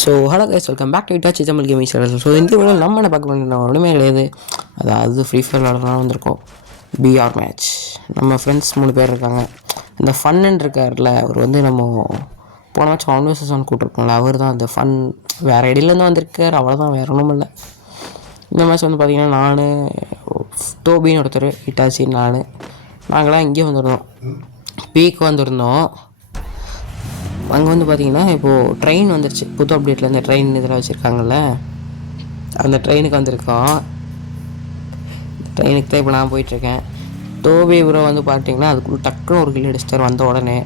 So hello guys, welcome back to Itachi Tamil gaming channel. So இந்த வீடியோவில் நம்ம என்ன பார்க்க வேண்டிய ஒன்றுமே கிடையாது. அதாவது ஃப்ரீ ஃபயர் விளாடலாம் வந்திருக்கோம். PR match. நம்ம ஃப்ரெண்ட்ஸ் 3 பேர் இருக்காங்க. இந்த ஃபன்னு இருக்கார்ல, அவர் வந்து நம்ம போன மேட்ச் 1vs1 கூப்பிட்ருக்கோம்ல, அவர் தான் அந்த ஃபன். வேறு இடையிலேருந்து வந்திருக்கார், அவ்வளோதான், வேறு ஒன்றும் இல்லை. இந்த மேட்ச் வந்து பார்த்திங்கன்னா நான் டோபின்னு ஒருத்தர், இட்டாச்சி, நாங்களாம் இங்கே வந்திருந்தோம், பீக் வந்திருந்தோம். அங்கே வந்து பார்த்திங்கன்னா இப்போது ட்ரெயின் வந்துருச்சு, புது அப்டேட்டில் இந்த ட்ரெயின் இதில் வச்சுருக்காங்கல்ல, அந்த ட்ரெயினுக்கு வந்திருக்கோம். ட்ரெயினுக்கு தான் இப்போ நான் போயிட்டுருக்கேன். டோபி ப்ரோ வந்து பார்த்திங்கன்னா அதுக்குள்ளே டக்குன்னு ஒரு கில் அடிச்சிட்டார் வந்த உடனே.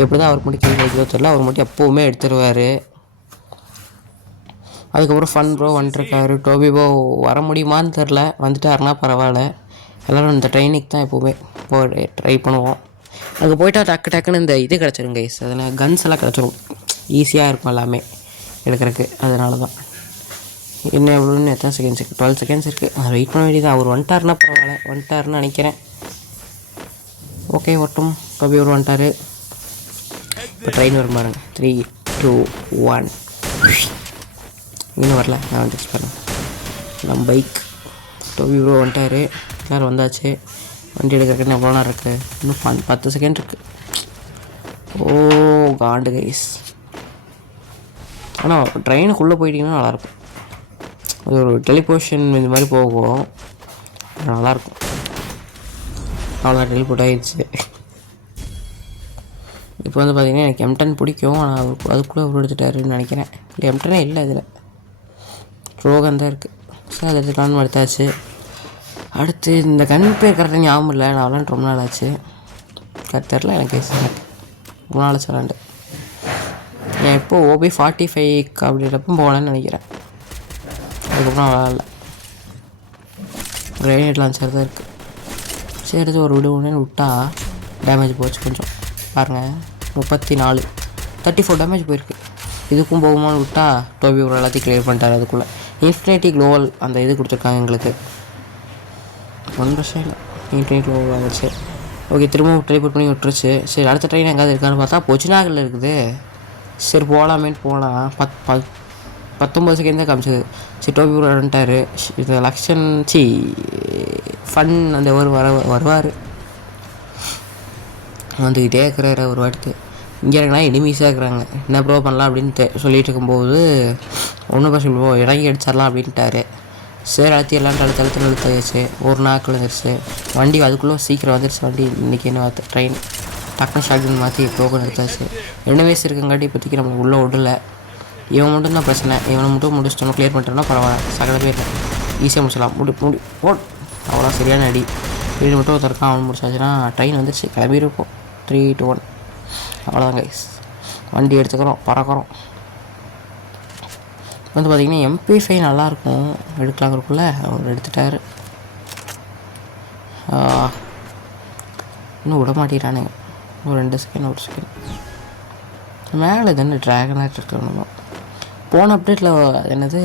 எப்படி தான் அவருக்கு மட்டும் கில் அடிக்கிறதோ தெரியல, அவர் மட்டும் எப்போவுமே எடுத்துருவார். அதுக்கப்புறம் ஃபன் ப்ரோ வந்துட்டுருக்காரு. டோபி ப்ரோ வர முடியுமான்னு தெரில, வந்துட்டாருன்னா பரவாயில்ல. எல்லோரும் இந்த ட்ரெயினுக்கு தான் எப்போவுமே ட்ரை பண்ணுவோம். அங்கே போய்ட்டா டக்குன்னு இந்த இது கிடச்சிரும் கைஸ், அதில் கன்ஸ் எல்லாம் கிடச்சிரும், ஈஸியாக இருக்கும் எல்லாமே எடுக்கிறதுக்கு. அதனால தான் என்ன எவ்வளோன்னு எத்தனை செகண்ட்ஸ் இருக்குது, 12 செகண்ட்ஸ் இருக்குது. அதை வெயிட் பண்ண வேண்டியது. அவர் வந்துட்டாருன்னா பரவாயில்ல, வந்துட்டாருன்னு நினைக்கிறேன். ஓகே, ஒட்டும் கபி ஒரு வந்துட்டார். இப்போ ட்ரெயின் வரும் பாருங்க, 3, 2, 1. இன்னும் வரல, நான் டெஸ்ட் பண்ணேன். நம்ம பைக் டோபி ப்ரோ வந்துட்டார். எல்லோரும் வந்தாச்சு. வண்டி எடுக்கிறதுக்கு எவ்வளோ நேரம் இருக்குது? இன்னும் 10 செகண்ட் இருக்குது. ஓ காண்டு கைஸ். ஆனால் ட்ரெயினுக்குள்ளே போயிட்டிங்கன்னா நல்லாயிருக்கும். அது ஒரு டெலிபோர்ஷன் இந்த மாதிரி போகும், நல்லாயிருக்கும். அவ்வளோதான், டெலிபோர்ட் ஆகிடுச்சு. இப்போ வந்து பார்த்திங்கன்னா எனக்கு M10 பிடிக்கும், ஆனால் அதுக்குள்ளே அவர் எடுத்துட்டாருன்னு நினைக்கிறேன். இல்லை, M10 இல்லை, இதில் ரோகன் தான் இருக்குது. ஸோ அதை எடுத்துக்கலான்னு எடுத்தாச்சு. அடுத்து இந்த கன் பேர் கரெக்டாக ஞாபகம் இல்லை, நான் விளாண்டு ரொம்ப நாள் ஆச்சு, தெரில எனக்கு. ரொம்ப நாள் ஆச்சு விளாண்டு. ஏன் எப்போ OB 45 அப்படின்றப்போ போகலான்னு நினைக்கிறேன். அதுக்கப்புறம் விளாட்ல. கிரேனேட் லான்ச்சர் தான் இருக்குது. சரி, எடுத்து ஒரு விடுவோன்னு விட்டா டேமேஜ் போச்சு கொஞ்சம். பாருங்கள், 34, 34 டேமேஜ் போயிருக்கு. இதுக்கும் போகுமான்னு விட்டா டோபி ஒரு எல்லாத்தையும் கிளியர் பண்ணிட்டார். அதுக்குள்ளே இன்ஃபினிட்டி க்ளோவல் அந்த இது கொடுத்துருக்காங்க எங்களுக்கு. ஒன்றும் பிரச்சனை இல்லை, இன்டர்நெட் லோ ஆகிடுச்சு. ஓகே, திரும்பவும் டெலிபோர்ட் பண்ணி விட்டுருச்சு. சரி, அடுத்த ட்ரெயின் எங்கேயாவது இருக்கான்னு பார்த்தா பொச்சினாகில் இருக்குது. சரி, போகலாமேன்னு போகலாம். 19 செகண்ட் தான் காமிச்சது. சரி, டோபி வந்துட்டார். இது லக்ஷன் ஃபன் அந்த வருவார், வந்துக்கிட்டே இருக்கிறாரு. ஒரு வாட்டு இங்கே இருக்குன்னா எனிமீஸாக இருக்கிறாங்க. என்ன ப்ரோ பண்ணலாம் அப்படின்னு சொல்லிட்டு இருக்கும்போது ஒன்றும் பிரச்சனை ப்ரோ, இறங்கி அடிச்சிடலாம் அப்படின்ட்டாரு. சரி, எல்லாம் தழுத்து நிறுத்தாச்சு. ஒரு நாள் வந்துருச்சு வண்டி. அதுக்குள்ளே சீக்கிரம் வந்துருச்சு வண்டி. இன்றைக்கி என்ன ட்ரெயின் டக்குனு ஷாட்கன் மாற்றி டோக்கன் எடுத்தாச்சு. 2 வயசு இருக்குங்காட்டி இப்போதைக்கு நம்மளுக்கு உள்ளே விடலை. இவன் மட்டும் தான் பிரச்சனை. இவனை மட்டும் முடிச்சிட்டோம், கிளியர் பண்ணிட்டோம்னா பரவாயில்ல, சகல பேர் ஈஸியாக முடிச்சிடலாம். போட் அவ்வளோ சரியான அடி. வீடு மட்டும் ஒருத்தருக்கான், அவன் முடிச்சாச்சுன்னா ட்ரெயின் வந்துருச்சு. கிளம்பியிருப்போம். 3, 2, 1. அவ்வளோதான் கைஸ், வண்டி எடுத்துக்கிறோம், பறக்கிறோம். வந்து பார்த்திங்கன்னா MP5 நல்லாயிருக்கும் எடுக்கலாங்கிறக்குள்ள அவர் எடுத்துட்டார். இன்னும் விட மாட்டேறானுங்க. ஒரு 2 செகண்ட், 1 செகண்ட் மேலே தானே ட்ராகன் ஆக்ட் இருக்கணும். போன அப்டேட்டில் என்னது,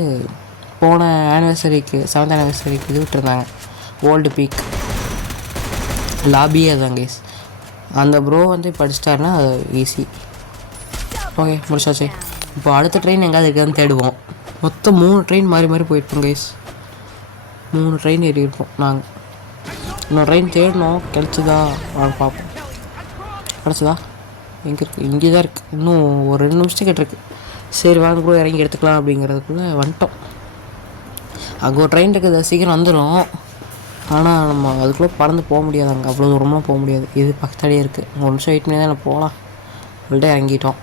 போன ஆனிவர்சரிக்கு 7th ஆனிவர்சரிக்கு இது விட்டுருந்தாங்க, ஓல்டு பீக் லாபியே தான் கைஸ். அந்த ப்ரோ வந்து படிச்சிட்டாருன்னா அது ஈஸி. ஓகே, முடிச்சாச்சு. இப்போ அடுத்த ட்ரெயின் எங்கேயாவது இருக்காதுன்னு தேடுவோம். மொத்தம் 3 ட்ரெயின் மாறி போயிருப்போம் கைஸ். 3 ட்ரெயின் ஏறி இருப்போம் நாங்கள். இன்னொரு ட்ரெயின் தேடணும், கிடச்சிதா வாங்க பார்ப்போம். கிடச்சிதா? எங்கே இருக்குது? இங்கே தான் இருக்குது. இன்னும் ஒரு 2 நிமிஷத்துக்கு இருக்குது. சரி வாங்க ப்ரோ, இறங்கி எடுத்துக்கலாம் அப்படிங்கிறதுக்குள்ளே வந்துட்டோம். அங்கே ஒரு ட்ரெயின் இருக்குது, சீக்கிரம் வந்துடும். ஆனால் நம்ம அதுக்குள்ளே பறந்து போக முடியாது, அங்கே அவ்வளோ தூரமாக போக முடியாது. இது பக்கத்தாலேயே இருக்குது. 1 நிமிஷம் வெயிட் பண்ணி தான் போகலாம். அவள்கிட்ட இறங்கிட்டோம்.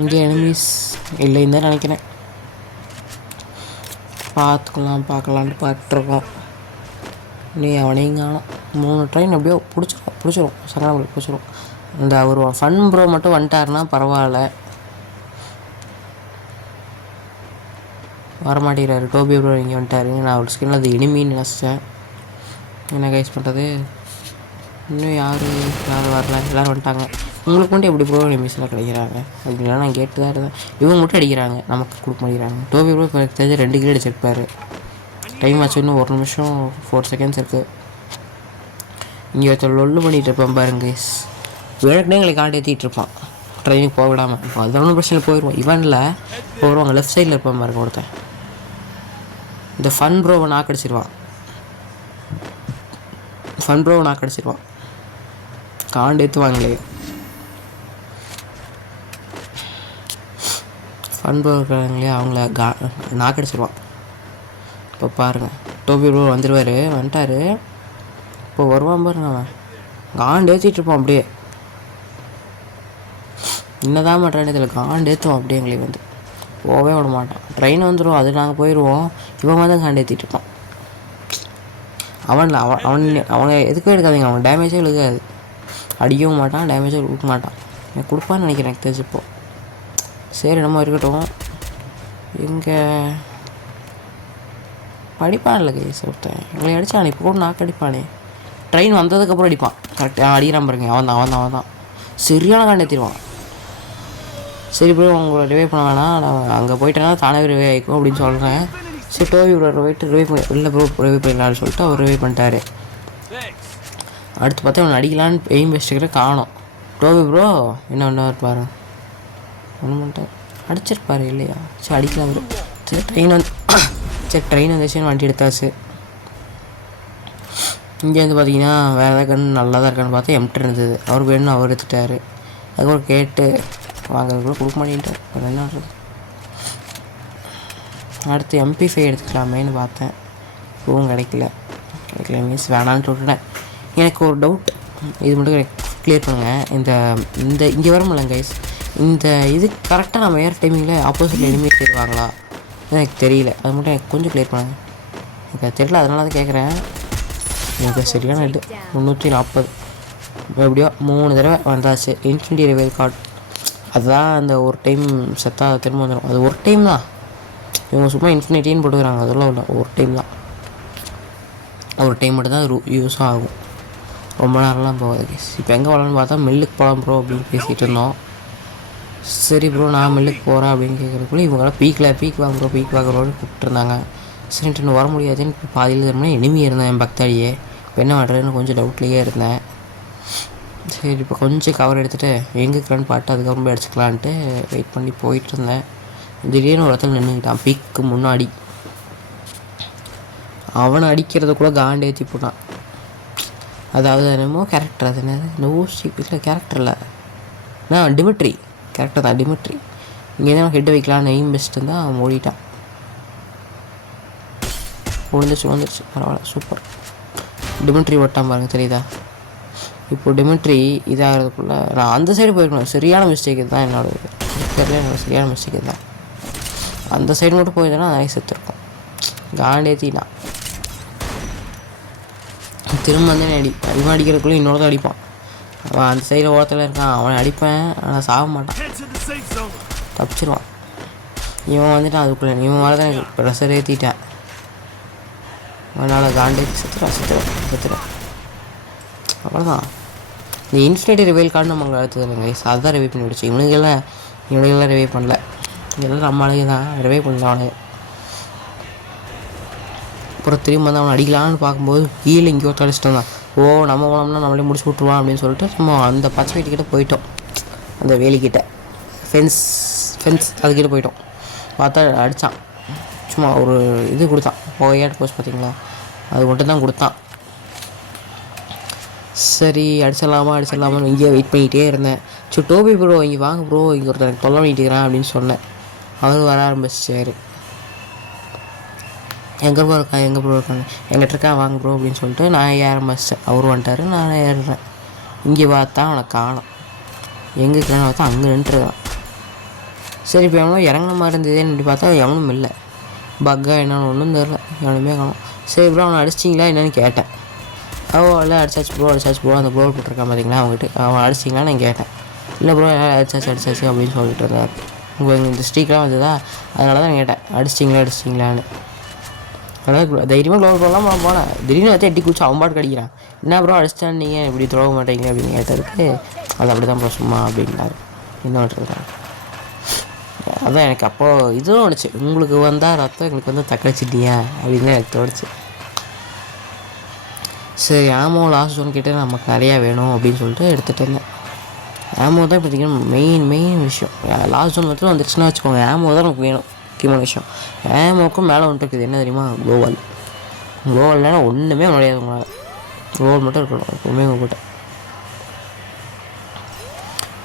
இங்கே எனிமீஸ் இல்லைன்னு தான் நினைக்கிறேன். பார்க்கலான்ட்டு பார்த்துட்ருக்கோம். நீ அவனையும் காணும். 3 ட்ரெயின் எப்படியோ பிடிச்சிரும் சங்கராமலை பிடிச்சிரும். இந்த ஒரு ஃபன் ப்ரோ மட்டும் வந்துட்டாருன்னா பரவாயில்ல. வரமாட்டேங்கிறாரு டோபி ப்ரோ. இங்கே வந்துட்டாரு. நான் ஒரு ஸ்கின்னில் அது எனிமின்னு நினச்சேன். என்ன கைஸ் பண்ணுறது? இன்னும் யாரும் வரல, எல்லோரும் வந்துட்டாங்க. உங்களுக்கு மட்டும் எப்படி ப்ரோ எனிமீஸ்லாம் கிடைக்கிறாங்க அப்படின்னா நான் கேட்டு தான் இருந்தேன். இவங்க மட்டும் அடிக்கிறாங்க, நமக்கு கொடுக்க மாட்டேங்கிறாங்க. டோபி ப்ரோ இப்போ எனக்கு தெரிஞ்சு 2 கிலோ அடிச்சிருப்பார். டைம் ஆச்சு, இன்னும் 1 நிமிஷம் 4 செகண்ட்ஸ் இருக்குது. இங்கே ஒருத்தர் லொல்லு பண்ணிகிட்டு இருப்பான் பாருங்க கைஸ். வேணுக்குனே எங்களை காண்டி ஏற்றிட்டு இருப்பான். ட்ரெயினுக்கு போக விடாமல். அது ஒன்றும் பிரச்சனை போயிடுவோம். இவனில் போடுவாங்க லெஃப்ட் சைடில் இருப்பான் பாருங்க ஒருத்தன். இந்த ஃபன் ப்ரோவை நாக்கடிச்சிருவான். காண்டு ஏற்றுவாங்களே. ஃபன் ப்ரோ இருக்கிறாங்களே அவங்கள நாக்கடிச்சிருவான். இப்போ பாருங்கள் டோபி ப்ரோ வந்துட்டார். இப்போ வருவான் பாருங்க. அவன் காண்டு ஏற்றிட்டுருப்பான். அப்படியே என்னதான் பண்ணுறான்னு இதில் காண்டு ஏற்றுவான். அப்படியே எங்களுக்கு வந்து போகவே விட மாட்டான். ட்ரெயின் வந்துடும், அது நாங்கள் போயிடுவோம். இவன் தான் காண்டு ஏற்றிட்டு இருப்பான். அவனை எதுக்கும் எடுக்காதீங்க. அவன் டேமேஜே எழுக்காது, அடிக்கவும் மாட்டான், டேமேஜே கொடுக்க மாட்டான். எனக்கு கொடுப்பான்னு நினைக்கிறேன் எனக்கு தெரிஞ்சுப்போ. சரி நம்ம இருக்கட்டும். இங்கே படிப்பான்ல கேஸ் ஒருத்தன் எங்களை அடித்தான். இப்போ கூட நாக்கு அடிப்பானே. ட்ரெயின் வந்ததுக்கப்புறம் அடிப்பான். கரெக்டாக அடிக்கிறான் பாருங்க. அவன் தான் சரியான காண்டு ஏற்றிடுவான். சரி ப்ரோ உங்களை ரிவைவ் பண்ண வேணாம், நான் அங்கே போயிட்டேன்னா தானே ரிவைவ் ஆகிக்கும் அப்படின்னு சொல்கிறேன். சரி டோபி ப்ரோ ரிவைவ் இல்லை ப்ரோ ரிவைவ் பண்ணிடலான்னு சொல்லிட்டு அவர் ரிவைவ் பண்ணிட்டாரு. அடுத்து பார்த்தா அவன் அடிக்கலான்னு எய்ம் வச்சுக்கிற காணோம். டோபி ப்ரோ என்ன இருப்பார் ஒன்றும் பண்ணிட்டார். அடிச்சிருப்பார் இல்லையா? சரி அடிக்கலாம் ப்ரோ. சரி ட்ரெயின் வந்துச்சுன்னு வண்டி எடுத்தாச்சு. இங்கே வந்து பார்த்தீங்கன்னா வேறு ஏதாவது கன்று நல்லா தான் இருக்கான்னு பார்த்தா எம்டி இருந்தது. அவர் வேணும்னு அவர் எடுத்துட்டார். அதுக்கப்புறம் கேட்டு வாங்குறதுக்குள்ள கொடுக்க மாட்டேன்ட்டார். அது என்ன பண்ணுறது? அடுத்து MP5 எடுத்துக்கலாமேன்னு பார்த்தேன். ரூம் கிடைக்கல மீன்ஸ் வேணான்னு விட்டுட்டேன். எனக்கு ஒரு டவுட், இது மட்டும் எனக்கு கிளியர் பண்ணுங்கள். இந்த இங்கே வரமில்ல கைஸ், இந்த இது கரெக்டாக நம்ம ஏர் டைமிங்கில் ஆப்போசிட்டில் எனிமி தேடுவாங்களா எனக்கு தெரியல. அது மட்டும் எனக்கு கொஞ்சம் கிளியர் பண்ணுங்கள். எனக்கு அது தெரியல, அதனால தான் கேட்குறேன். எனக்கு சரியான இது 340 எப்படியோ 3 தடவை வந்தாச்சு. இன்ஃபினிட்டி ரிவைவ் கார்டு அதுதான் அந்த ஒரு டைம் செத்தா திரும்ப வந்துடும். அது ஒரு டைம் தான். இவங்க சும்மா இன்ஃபினிட்டின்னு போட்டுக்கிறாங்க. அதெல்லாம் இல்லை, ஒரு டைம் தான். ஒரு டைம் மட்டும் தான் அது யூஸும் ஆகும். ரொம்ப நேரம்லாம் போகாது கேஸ். இப்போ எங்கே போகலான்னு பார்த்தா மில்லுக்கு போகலாம் ப்ரோ அப்படின்னு பேசிகிட்டு இருந்தோம். சரி ப்ரோ நான் மில்லுக்கு போகிறேன் அப்படின்னு கேட்குறதுக்குள்ளே இவங்களாம் பீக் வாங்க ப்ரோன்னு கூப்பிட்டுருந்தாங்க. சரின்ட்டு இன்னும் வர முடியாதுன்னு இப்போ பாதியில் இருந்தேன். எனிமி இருந்தேன் என் பக்தாடியே. இப்போ என்ன பண்ணுறதுன்னு கொஞ்சம் டவுட்லேயே இருந்தேன். சரி இப்போ கொஞ்சம் கவர் எடுத்துகிட்டு எங்கே இருக்கிறான்னு பார்த்து அதுக்கப்புறம் போய் அடிச்சுக்கலான்ட்டு வெயிட் பண்ணி போயிட்டு இருந்தேன். திடீர்னு ஒரு இடத்துல நின்றுக்கிட்டான் பீக்கு முன்னாடி. அவனை அடிக்கிறத கூட காண்டு ஏற்றி போட்டான். அதாவது என்னமோ கேரக்டர், அது என்னது இல்லை கேரக்டர் இல்லை டிமிட்ரி கேரக்டர் தான். டிமிட்ரி இங்கே தான் ஹெட் வைக்கலான்னு எய்ம் பெஸ்ட்டு தான் அவன் ஓடிட்டான். வந்துருச்சு பரவாயில்ல சூப்பர். டிமிட்ரி ஓட்டான் பாருங்க தெரியுதா? இப்போது டிமிட்ரி இதாகிறதுக்குள்ளே நான் அந்த சைடு போயிருக்கணும். சரியான மிஸ்டேக் தான் என்னோட சரியான மிஸ்டேக் தான். அந்த சைடு மட்டும் போயிருந்தேன்னா அதை செத்துருக்கோம். காண்டேத்தினா திரும்ப வந்து அதிகமாக அடிக்கிறதுக்குள்ளே இன்னொருத்தான் அடிப்பான். அவன் அந்த சைடில் ஓரத்தில் இருக்கான். அவனை அடிப்பேன் ஆனால் சாக மாட்டான், தப்பிச்சிருவான். இவன் வந்துட்டு அதுக்குள்ளே இவன் மேலே தான் எனக்கு ப்ரெஷர் ஏற்றிட்டேன். அதனால் காண்டேத்தி செத்துறேன். அவ்வளோதான். இந்த இன்ஃபினிட்டி ரிவைவ் கார்டு நம்ம அங்கே அடுத்தது இல்லைங்க. அதுதான் ரிவைவ் பண்ணி விடுச்சு. இவனுக்கெல்லாம் ரிவைவ் பண்ணல. இதெல்லாம் நம்ம அழகு தான் ரிவைவ் பண்ணல அவனுக்கு. அப்புறம் திரும்ப வந்து அவனை அடிக்கலான்னு பார்க்கும்போது கீழே இங்கே ஒருத்தர் அடிச்சிட்டு வந்தான். நம்ம போனோம்னா நம்மளே முடிச்சு விட்ருவான் அப்படின்னு சொல்லிட்டு நம்ம அந்த பச்சை வீட்டுக்கிட்ட போயிட்டோம். அந்த வேலிக்கிட்ட ஃபென்ஸ் அதுக்கிட்ட போயிட்டோம். பார்த்தா அடித்தான். சும்மா ஒரு இது கொடுத்தான், போயாட்டு போச்சு பார்த்தீங்களா, அது மட்டும் தான் கொடுத்தான். சரி அடிச்சிடலாமான்னு இங்கேயே வெயிட் பண்ணிகிட்டே இருந்தேன். சரி டோபி ப்ரோ இங்கே வாங்க ப்ரோ, இங்கே ஒருத்தர் எனக்கு தொல்லை பண்ணிட்டு இருக்கிறேன் அப்படின்னு சொன்னேன். அவர் வர ஆரம்பிச்சார். எங்கே ப்ரோ இருக்கான்னு எங்கிட்ட இருக்கா வாங்க ப்ரோ அப்படின்னு சொல்லிட்டு நான் ஏற ஆரம்பிச்சேன். அவர் வந்துட்டார், நான் ஏறுறேன். இங்கே பார்த்தா அவனை காணோம். எங்கே இருக்கிறான்னு பார்த்தா அங்கே நின்றுருக்கான். சரி இப்போ எவனோ இறங்கின மாதிரி இருந்ததேன்னு இப்படி பார்த்தா எவனும் இல்லை. பக்கா என்னன்னு ஒன்றும் தெரில, எவனுமே காணும். சரி ப்ரோ அவனை அடிச்சிட்டிங்களா என்னன்னு கேட்டேன். இல்லை அடிச்சாச்சு ப்ரோ அந்த ப்ரோ போட்டிருக்கான் பார்த்தீங்களா அவங்ககிட்ட, அவன் அடிச்சிட்டிங்களா நான் கேட்டேன். இல்லை ப்ரோ அடிச்சாச்சு அப்படின்னு சொல்லிட்டு இருந்தார். உங்களுக்கு இந்த ஸ்ட்ரீக்லாம் வந்ததா, அதனால தான் கேட்டேன் அடிச்சிட்டிங்களான்னு. அதாவது தைரியமாக க்ளோஸ் பண்ணலாம் போனேன். திடீர்னு வச்சு எட்டி குச்சி அவன் பாட்டு கடிக்கிறான். என்ன ப்ரோ அடிச்சிட்டான்னு நீங்கள் இப்படி துரோக மாட்டீங்க அப்படின்னு கேட்டதுக்கு அது அப்படி தான் ப்ரோ சும்மா அப்படின்னாரு. என்ன பண்ணுறது? அதான் எனக்கு அப்போது இதுவும் வந்துச்சு, உங்களுக்கு வந்தால் ரத்தம் எங்களுக்கு வந்து தக்கடிச்சிட்டியா அப்படின்னு தான் எனக்கு தோணுச்சு. சரி ஆமாம் லாஸ்ட் ஒன்று கேட்டு நமக்கு நிறையா வேணும் அப்படின்னு சொல்லிட்டு எடுத்துகிட்டு இருந்தேன். ஆமோ தான் பார்த்தீங்கன்னா மெயின் விஷயம். லாஸ்ட் ஜோன் மட்டும் வந்துருச்சுன்னா வச்சுக்கோங்க, ஆமோ தான் நமக்கு வேணும். முக்கியமான விஷயம் ஆமோக்கும் மேலே வந்துட்டு இருக்குது. என்ன தெரியுமா? க்ளோவால்னா ஒன்றுமே முடியாது உங்களால். க்ளோவல் மட்டும் இருக்கணும் எப்பவுமே உங்கள்கிட்ட.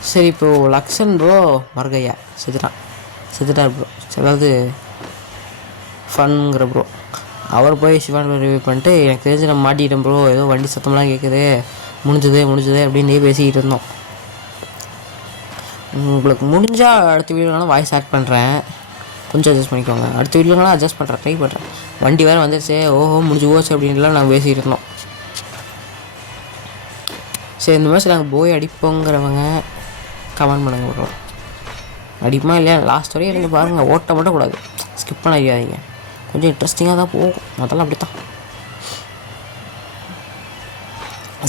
சரி, இப்போது லக்ஷன் ப்ரோ மறுகையா செத்துட்டார் ப்ரோ. அதாவது ஃபன்ங்கிற ப்ரோ அவர் போய் சிவான் ரிவ்யூ பண்ணிட்டு, எனக்கு தெரிஞ்சு நம்ம மாட்டிக்கிட்டோம் ப்ரோ, ஏதோ வண்டி சத்தம்லாம் கேட்குது, முடிஞ்சது அப்படின்னே பேசிக்கிட்டு இருந்தோம். உங்களுக்கு முடிஞ்சால் அடுத்த வீடியோனாலும் வாய்ஸ் ஆட் பண்ணுறேன், கொஞ்சம் அட்ஜஸ்ட் பண்ணிக்கோங்க. அடுத்த வீடியோனாலும் அட்ஜஸ்ட் பண்ணுறேன், ட்ரை பண்ணுறேன். வண்டி வேறு வந்துடுச்சு, முடிஞ்சு போச்சு அப்படின்லாம் நாங்கள் பேசிக்கிட்டு இருந்தோம். சரி, இந்த மாதிரி நாங்கள் போய் அடிப்போங்கிறவங்க கமெண்ட் பண்ணுங்க ப்ரோ. அடிப்போமா இல்லையா லாஸ்ட் வரையும் இருந்து பாருங்கள், ஓட்ட மட்டும் கூடாது, ஸ்கிப் பண்ணிக்காதீங்க. கொஞ்சம் இன்ட்ரெஸ்டிங்காக தான் போகும், அதெல்லாம் அப்படி தான்.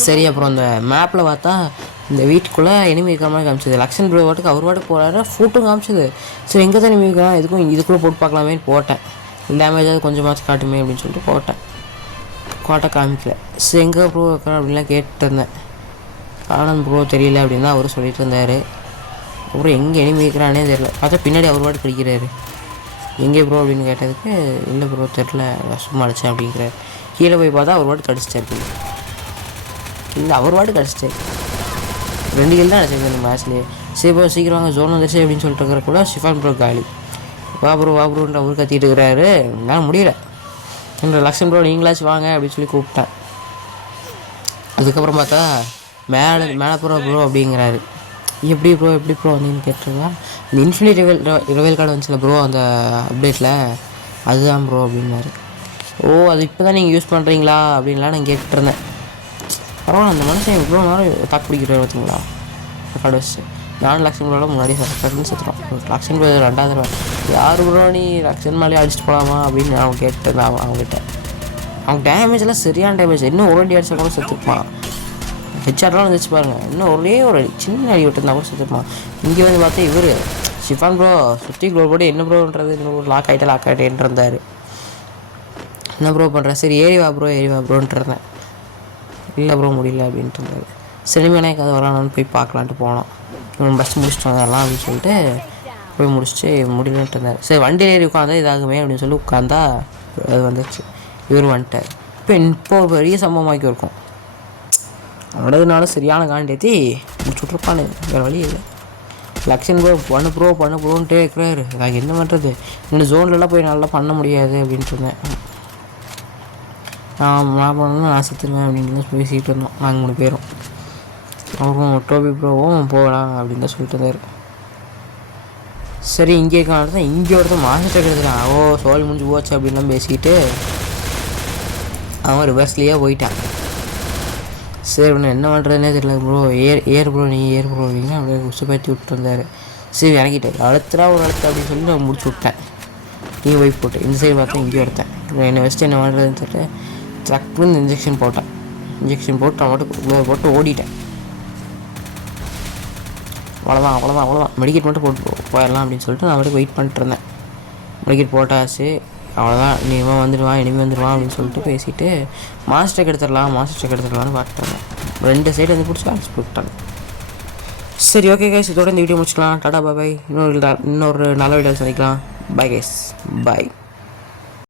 சரி, அப்புறம் அந்த மேப்பில் பார்த்தா இந்த வீட்டுக்குள்ளே எனிமி இருக்கிற மாதிரி காமிச்சிது. லக்ஷன் ப்ரோ வாட்டுக்கு அவர் வாட்டுக்கு போகிறாரு, ஃபோட்டோ காமிச்சிது. சரி, எங்கே தான் எனிமி இருக்கிறான், இதுக்குள்ளே போட்டு பார்க்கலாமே போட்டேன். டேமேஜாவது கொஞ்சமாச்சும் காட்டுமே அப்படின்னு சொல்லிட்டு போட்டேன். கோட்டை காமிக்கல. சரி, எங்கே ப்ரோ இருக்கிறான் அப்படின்லாம் கேட்டு இருந்தேன். ஆனந்த் ப்ரோ தெரியல அப்படின்னு தான் அவர் சொல்லிட்டு இருந்தார். அப்புறம் எங்கே எனிமி இருக்கிறானே தெரியல. பார்த்தா பின்னாடி அவர் வாட்டு கிடைக்கிறாரு. எங்கே ப்ரோ அப்படின்னு கேட்டதுக்கு, இல்லை ப்ரோ தெரில, சும்மா அடித்தேன் அப்படிங்கிறார். கீழே போய் பார்த்தா அவர் வாட்டு கடிச்சிட்டாரு. இல்லை, அவர் வாட்டு கடிச்சிட்டாரு. 2 கில் தான் அடிச்சிருக்கேன் இந்த மேட்ச்லேயே. சரி ப்ரோ சீக்கிரம் வாங்க, ஜோன் வந்துச்சு அப்படின்னு சொல்லிட்டு இருக்கிற கூட ஷிஃபான் ப்ரோ காலி. வா ப்ரோன்ற அவர் கத்திட்டு இருக்கிறாரு. என்னால் முடியல. லக்ஷன் ப்ரோ நீங்களாச்சும் வாங்க அப்படின்னு சொல்லி கூப்பிட்டேன். அதுக்கப்புறம் பார்த்தா மேலே ப்ரோ அப்படிங்கிறாரு. எப்படி ப்ரோ வந்தீங்கன்னு கேட்டிருக்கா. இந்த இன்ஃபினிட் ரிவைல் கார்டு வந்துச்சுல ப்ரோ அந்த அப்டேட்டில், அதுதான் ப்ரோ அப்படின்னாரு. அது இப்போ தான் நீங்கள் யூஸ் பண்ணுறீங்களா அப்படின்லாம் நான் கேட்டுருந்தேன். பரவாயில்ல, அந்த மனுஷன் இவ்வளோ நேரம் தாக்கு பிடிக்கிறாரு பார்த்தீங்களா கார்டு வச்சு. நானும் லக்ஷன் ப்ரோலாம் முன்னாடி செத்துறோம். லக்ஷன் ப்ரோ 2வது தடவை யார் ப்ரோ நீ லக்ஷன் மேலே அடிச்சுட்டு போகலாமா அப்படின்னு நான் கேட்டுருந்தேன் அவங்ககிட்ட. அவங்க டேமேஜ்லாம் சரியான டேமேஜ், இன்னும் ஒரு அடி அடிச்சா கூட செத்துருப்பான். ஹெச்ஆர்லாம் வந்துச்சு பாருங்கள், இன்னும் ஒரே ஒரு சின்ன அடி விட்டுருந்தா கூட செத்துருப்பான். இங்கே வந்து பார்த்தா இவர் ஷிஃபான் ப்ரோ சுற்றி க்ளோர் போட்டு என்ன ப்ரோன்றது, இன்னொரு லாக் ஆகிட்டேன்ட்டு இருந்தார். என்ன ப்ரோ பண்ணுறேன், சரி ஏறி வா ப்ரோன்ட்டு இருந்தேன். இல்லை ப்ரோ முடியல அப்படின்ட்டு இருந்தார். சினிமேனே கதை வரலான்னு போய் பார்க்கலான்ட்டு போனோம். பஸ் முடிச்சுட்டு வந்துடலாம் அப்படின்னு சொல்லிட்டு போய் முடிச்சுட்டு முடியலன்ட்டு இருந்தார். சரி வண்டியில் ஏறி உட்காந்தா இதாகுமே அப்படின்னு சொல்லி உட்காந்தா அது வந்துச்சு. இவர் வந்துட்டார். இப்போ பெரிய சம்பவமாக்கி இருக்கும். அவனதுனால சரியான காண்டேத்தி முடிச்சுட்ருப்பானு, வேறு வழி இல்லை. லக்ஷன் பண்ணு ப்ரோன்ட்டே இருக்கிறாரு. எனக்கு என்ன பண்ணுறது, இந்த ஜோன்லலாம் போய் நல்லா பண்ண முடியாது அப்படின்ட்டு இருந்தேன். நான் பண்ணணும்னு நான் செத்துருவேன் அப்படின்னு பேசிகிட்டு இருந்தோம் நாங்கள் 3 பேரும். அவரும் டோபி ப்ரோவும் போகலாம் அப்படின்னு தான் சொல்லிட்டு இருந்தார். சரி, இங்கே இருக்கான் இங்கே ஒருத்தன் மாஸ்டர் எடுத்துட்டான். சோழி முடிஞ்சு போச்சு அப்படின்லாம் பேசிக்கிட்டு அவன் ரிவர்ஸ்லேயே போயிட்டான். சரி ஒன்று என்ன பண்ணுறதுனே தெரியல ப்ரோ. ஏர் ப்ரோ அப்படின்னா அப்படியே உசுப்பேற்றி விட்டுருந்தாரு. சரி இறங்கிட்டார். ஒரு அழுத்து அப்படின்னு சொல்லி நான் முடிச்சு விட்டேன். நீ போய் போட்டு இந்த சைடு பார்த்தா இங்கே ஒருத்தன் என்னை வச்சுட்டு என்ன பண்ணுறதுன்னு தெரியல. ட்ரக்குன்னு இன்ஜெக்ஷன் போட்டு அவன் மட்டும் போட்டு ஓடிட்டேன். அவ்வளோதான் மெடிக்கெட் மட்டும் போட்டு போயிடலாம் அப்படின்னு சொல்லிட்டு நான் மட்டும் வெயிட் பண்ணிட்டு இருந்தேன். மெடிக்கெட் போட்டாச்சு, அவ்வளோதான். இனிமேல் வந்துடுவான் அப்படின்னு சொல்லிட்டு பேசிவிட்டு மாஸ்டர் எடுத்துடலாம்னு பார்த்துட்டேன். 2 சைடு வந்து பிடிச்சி அடிச்சு போட்டாங்க. சரி ஓகே கைஸ், இதோட இந்த வீடியோ முடிச்சுக்கலாம். டாடா பாய். இன்னொரு நல்ல வீடியோ சந்திக்கலாம். பாய் கைஸ், பாய்.